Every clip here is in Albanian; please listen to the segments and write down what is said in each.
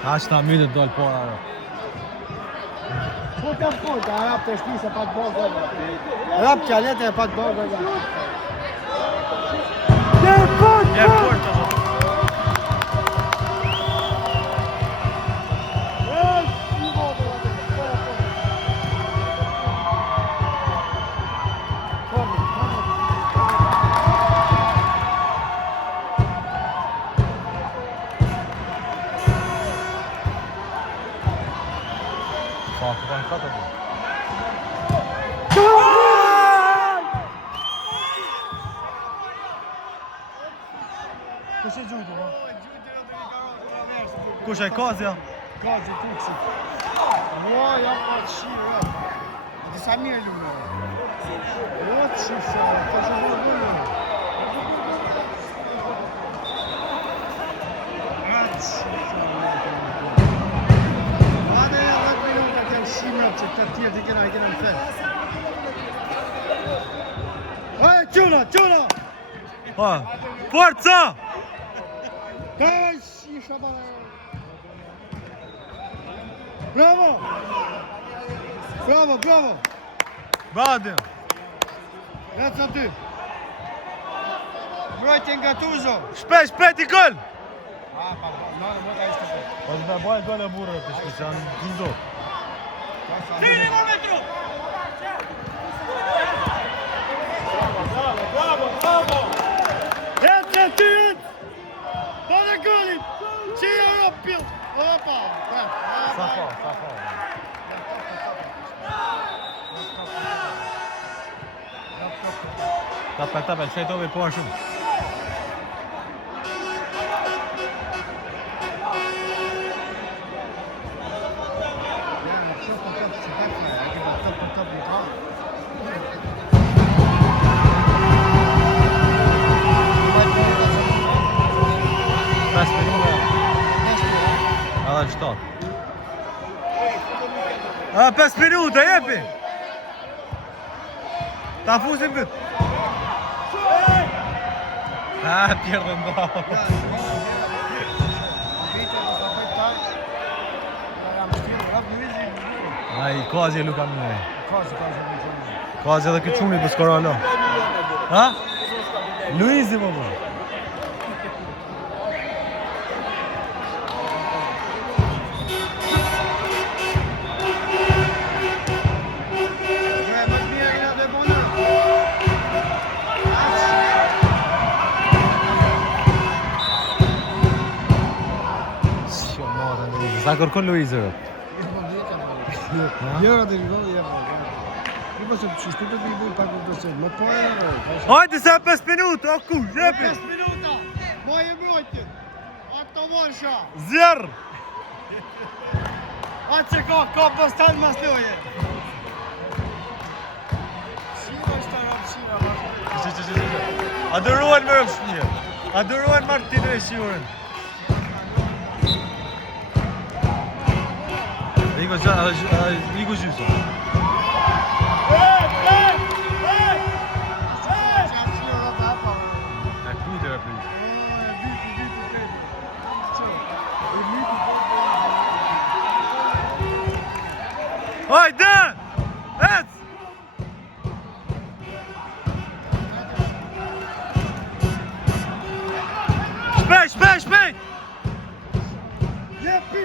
Aq ta mirë të dojnë pora ajo. Po të fort, a rap të shpi se pa të bërë gërë. Rap që alete e pa të bërë gërë. Je fort, fort apo. Kush e gjujtë, po? Kush e Kazja? Kazja, Tuksi. Mua, ja pa të shirë, ja. Disa mirë lumë. Mua të shirë, se të shumë lumë. Ja të shirë, Ade, 10 minuta të janë shimë, që të tjerë të kena në fel. Quna, quna! Forca! Kaç şabala. Bravo. Bravo, bravo. Bravo. Grazie a ty. Mbrojtje nga Tuzo. Shpejt i gol. No, ka ishte. Po të bëjë gol e burrë të shpejt, janë gjindor. Bravo. Grazie a ty. Bada golit! Që e Europil! Opa! Sa fa. Tapel, shejtove po a shumë. A 5 minuta, jepi! Ta fusim bët! Pjerdhe ndao! I Kazja luka mine. Kazja dhe këtë qumi për skora lo. Ha? Luizi më bërë. Sa kërkon Luizërë? Njëra të rikon, I pas të qështu të të bujë pak në të sënë, më po e... Hajde sa 5 minuta, o ku, jepi! 5 minuta, ma e mbrojtje, atë të varsha! Zjerë! Atë që ka pëstan mas loje! Shira është të rapë, shira, Aduruan më rëpshnje, aduruan Martino e Shiurën. Ligo gjysë. E kujtër e prit. Hajde! Ec! Shpejt! Jepi,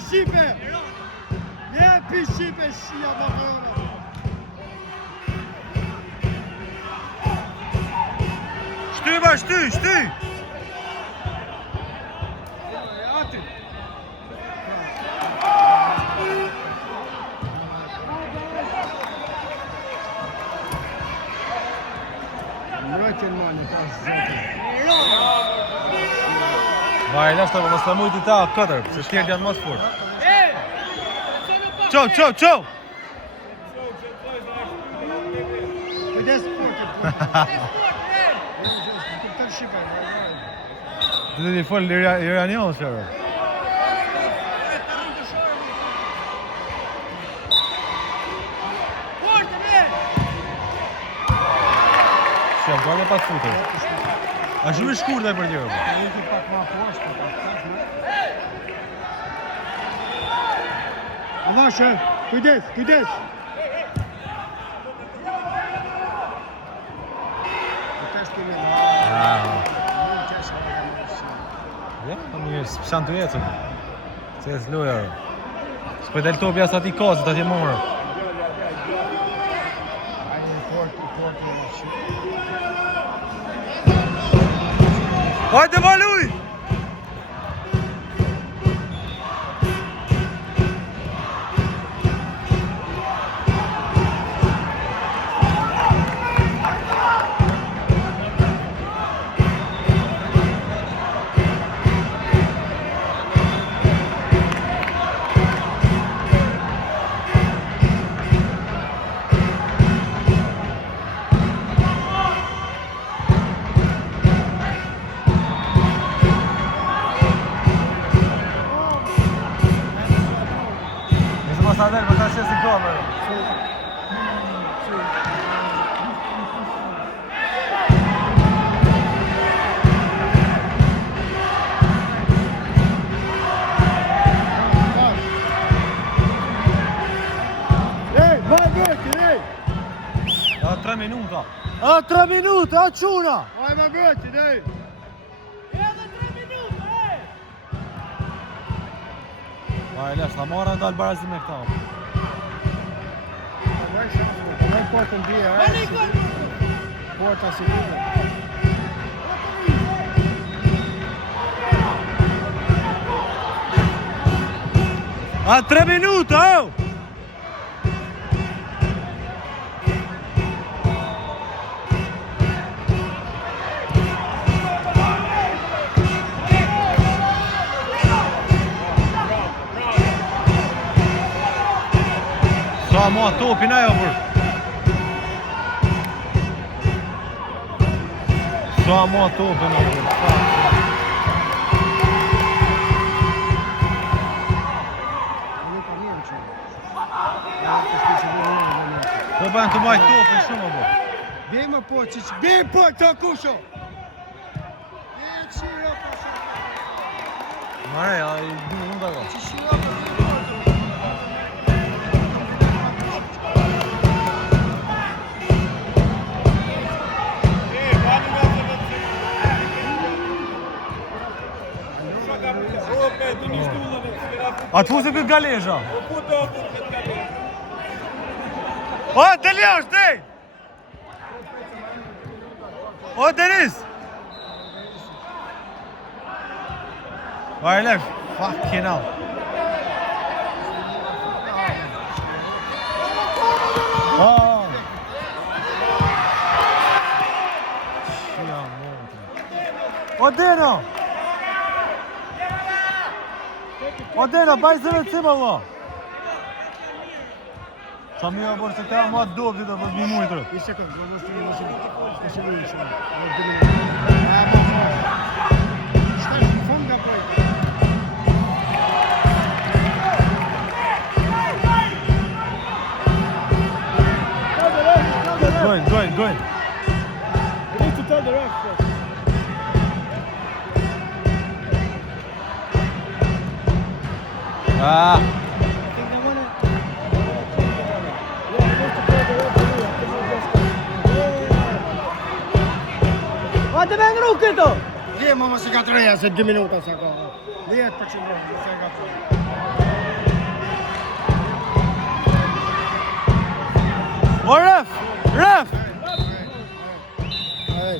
Shqipe! Jepi, Shqipe, shia më vërë! Shty! Ati! Mbrojtje në mani, ka zëtë. Vaj, nështë të më mujt I ta 4, se shtjerët janë mas fort. Qo! Kujdes sportit. Dhe të folë Iranion, shërë. Shëmë, ka me pas futër. A shumë I shkur dhe për tjërë. Avash, kujdes, kujdes. Ja, mirë, s'pëshan të jetën. Se e s'loja. S'pëj del topi as ati kozit, atje morë. Hajde valuj! Sader, më ta shesin kamerë. Ej, vai bëti, ej! Ja, 3 minuta. A 3 minuta, a quna! Aj, vai bëti, ej! Ma e lesh, ta marrë ndalë barazim e këta. Vai portën dhja, porta si dhja. A 3 minuta, oh! Sa ma topin ajo për. Sa ma topin ajo për. Po bëjnë të majtë topin shumë për. Bjejmë po, qiq, bjejmë po, këta kusho! Bjejmë qira po shumë! Mare, a i du unë da ka. Qira po shumë! A të fusë këtë galesha? O, të ljosh, tej! O, Denis! O, e lef, fucking hell. O, Deno! O, Deno, bajzëve të cima, vë! Sa mi a bërë se ta ma dobë të për mi mujtërë. I sekund, do vështë një shumë. Shtash në fund nga pojtë. Going. You need to tell the ref first. Ah! Hajde me ngru këto! Lije ma më si ka të reja se 2 minuta sa ka. Lije të përqimrojnë, se ka të reja. O, ref!